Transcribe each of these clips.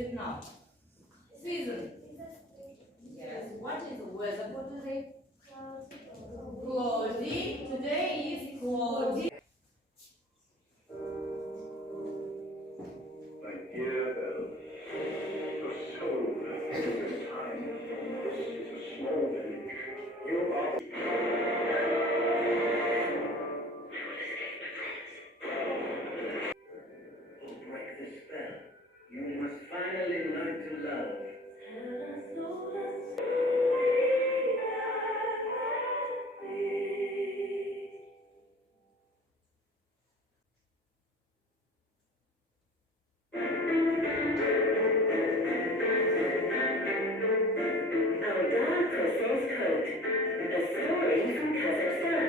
it now? Season. Yes. What is the weather for today? Cloudy. Today is cloudy. My dear bells, the soul of this time. This is a small village. You are. To break the spell, you must finally learn to love. Our Dog Crystal's Coat, a story from Kazakhstan.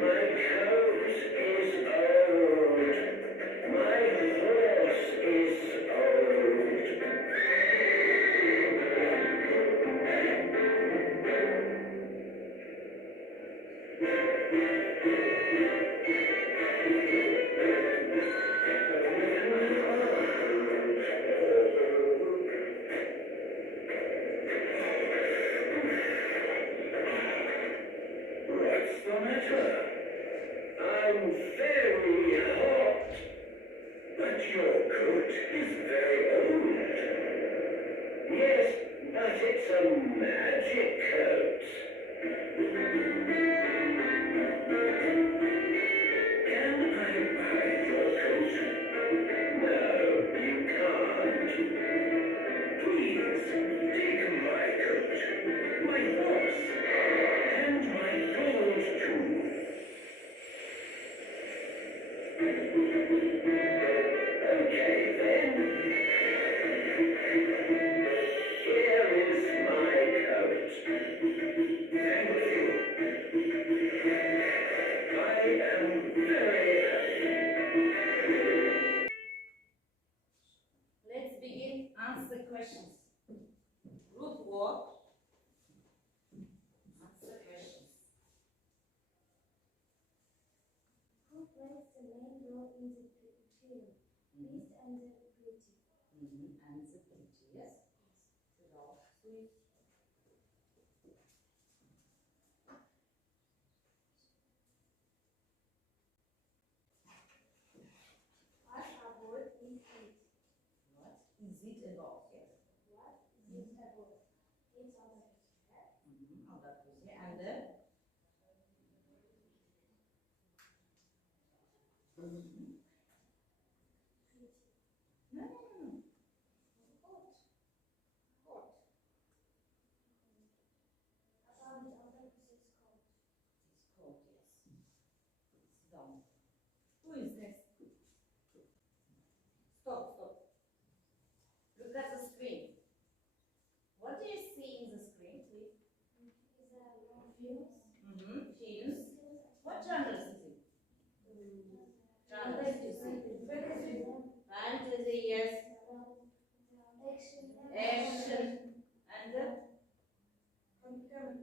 My coat is old. My horse is old. What's the matter? I'm very hot. But your coat is very old. Yes, but it's a magic coat. Can I buy your coat? No, you can't. Please, take my coat, my horse, and my gold too. Okay then. Here is my coat. Thank you. I am very happy. Let's begin. Answer questions. Group work. Answer questions. Who plays the main role in the film? Beast and the Beauty. Answer pretty. Yes. Ralph, sweet. What about is it? What is it about? Yes. What is it about? It's about Other question. And then. No. Hot. Hot. about the other person's called. It's cold, yes. It's down. Who is next? Stop, stop. Look at the screen. What do you see in the screen, please? Is that long films? Films. What genres is it? Genres you see. Fantasy, yes. Action. Action. And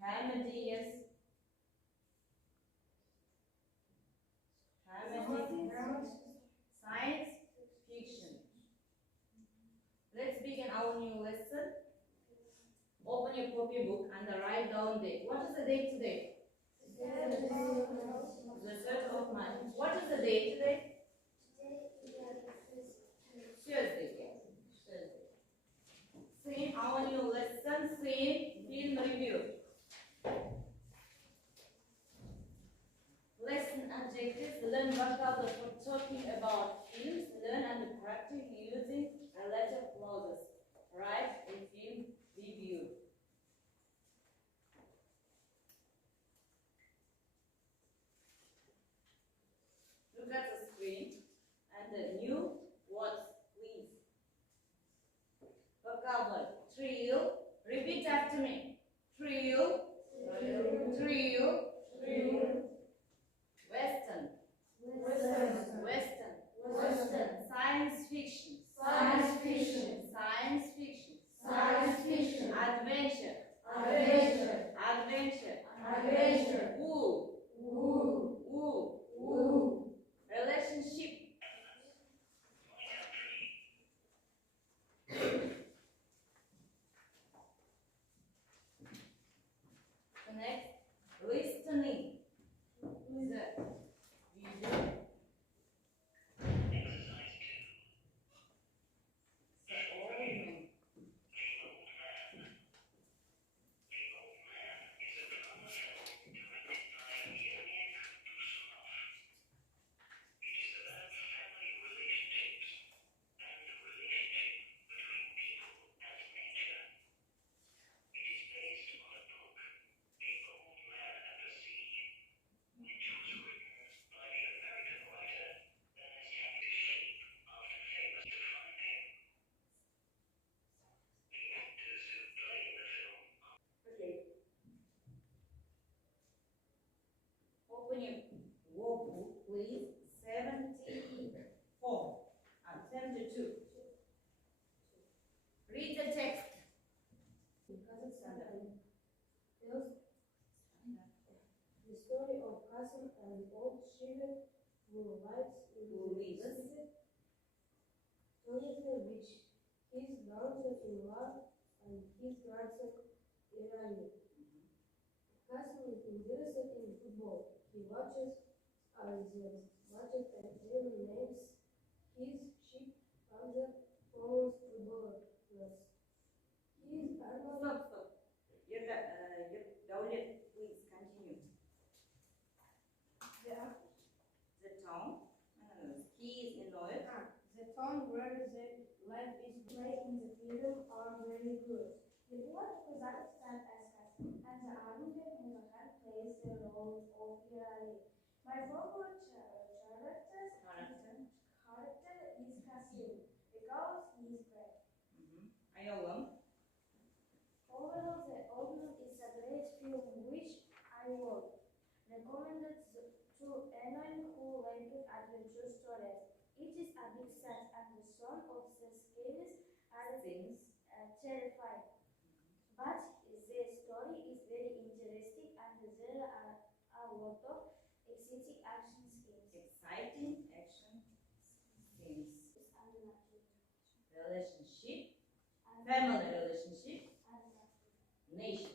comedy, yes. Comedy. Science fiction. Let's begin our new lesson. Open your copybook and write down date. What is the date today? The 3rd of March. What is the date today? Thursday. Yes. Thursday. See our new lesson. See film review. Lesson objectives. Learn vocabulary for talking about films. Learn and practice using relative clauses. Write a film review. Look at the screen and the new words, please. Vocabulary. Trio. Repeat after me. Trio. Trio. Western. Western. Science fiction. Science fiction. Read the text. Kazakhstan and tells the story of Qasim, an old shepherd who lives in Who the lives. solitude which his daughter-in-law and his grandson Irani. Qasim is interested in football. He watches and then names his sheep under famous footballers. His annual Stop. Dawlet, please continue. The town. He is in Noel. The town where the life is played in the film are very good. The word Kazakhstan as Qasim and the Armenian Muzafar plays the role of Irani. My favorite character is Qasim because he is brave. I know them. Overall, The Omen is a great film which I would recommend to anyone who likes adventure stories. It is a bit sad and some of the scenes are Things. terrifying. But the story is very interesting and there are a lot of exciting action scenes. Exciting action scenes. And nature. Relationship. And Family relationship. and nature. Nation.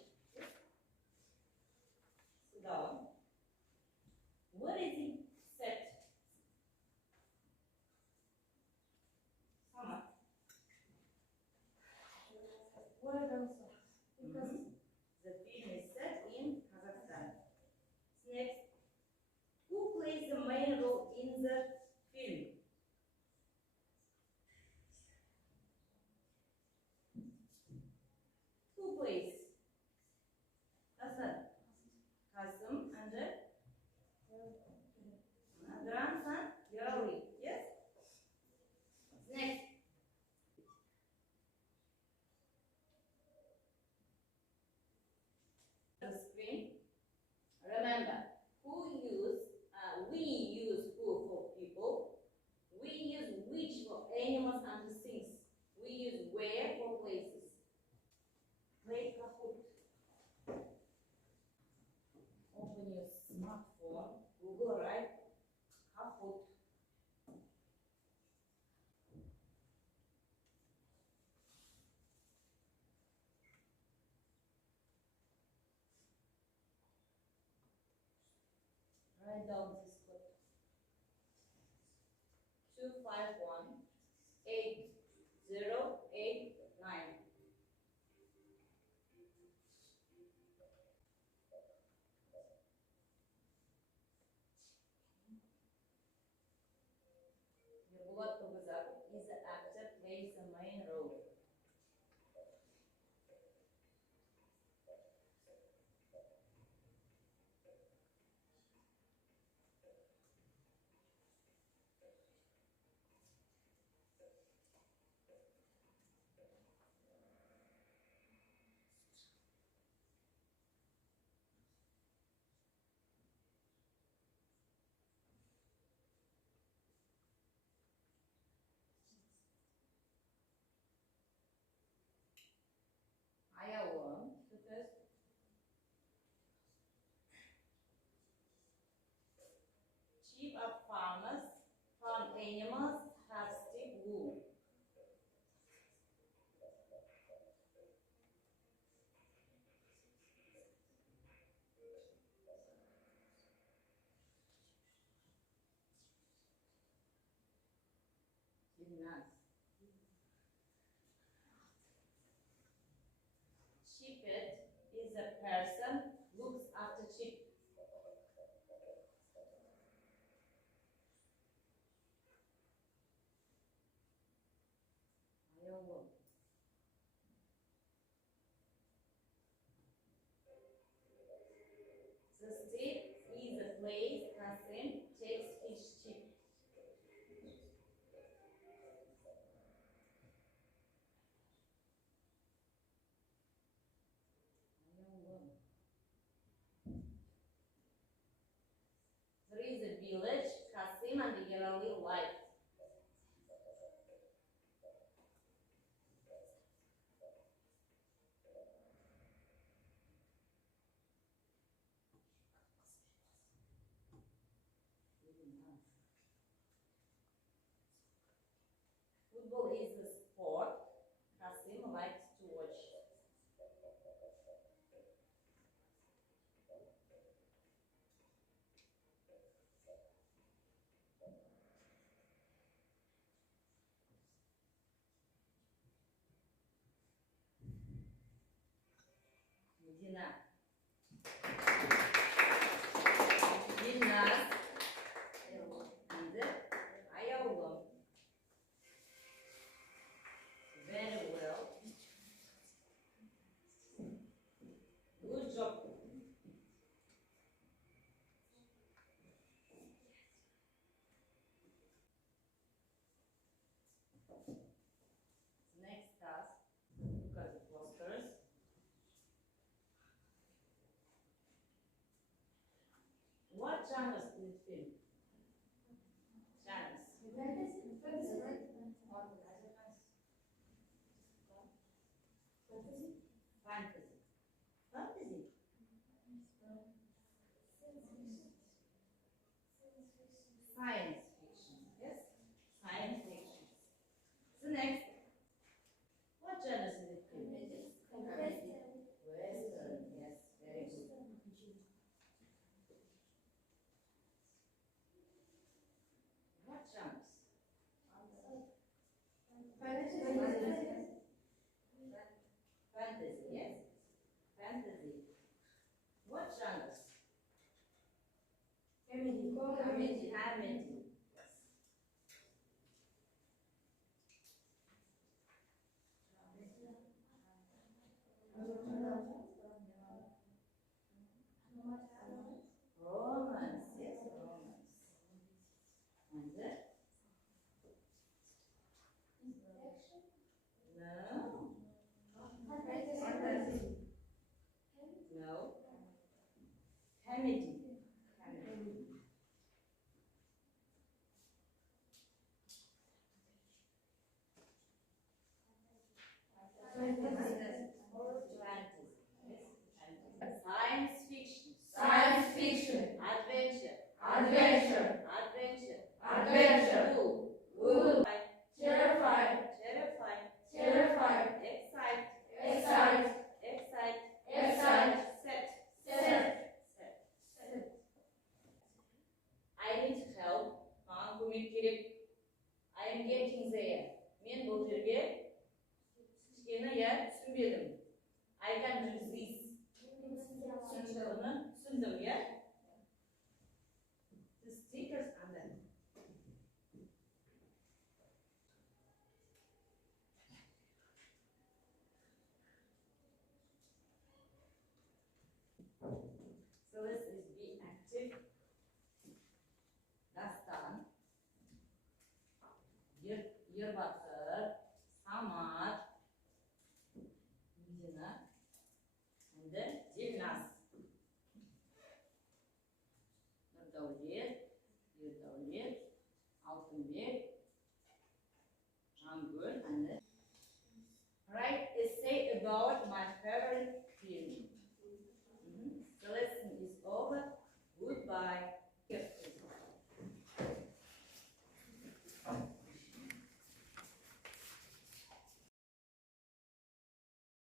Sit down. Where is it set? Summer. Where else? Because The film is set in Kazakhstan. Next, who plays the main role in the film? Who plays? Hasan. Kasım and the grandson Yarali. Yes? Next. The screen. Remember, we use who for people. We use which for animals and things. We use where for places. Play Kahoot. Open your smartphone, Google, right? Kahoot. Write down this code. 251-8089. Bulat Toguzak is the actor plays the main role. Iowa, the first. Sheep are farmers, farm animals have stiff wool. Gymnast. Shepherd is a person looks after sheep. Iowa. The state is a place Qasim takes his sheep. Iowa. There is a village Qasim and Yarali live. Football is a sport Kasim likes to watch. Medina. Yilmaz. And Ayavulum. Very well. Good job. Next task. Look at the posters. What genres is this film? Genres. Fantasy. Fantasy. Science fiction. Yes? Science fiction. So next. What genres is it film? Western. Yes, very good. What genres? Fantasy, yes? Fantasy. What genres? Comedy. Yes. Romance, yes, romance. And then? No. No. Comedy. Comedy. Fantasy. Yes. Science fiction. Science fiction, Adventure. adventure, Adventure. adventure, Cool. wool, terrified, Terrify. terrified, Excite. excite, Excite. excite, Set. set, Set. I need help. Mаған көмек керек. I am getting there. Мен бұл жерге кішкене түсінбедім. I can do this. Түсіндім, иә? The stickers and then. So this is be active. Dastan. Yerbakır. Samar. Medina. And then Dilnaz. Nurdavlet. Yerdavlet. Altınbek. Jangul. And then write essay about my favorite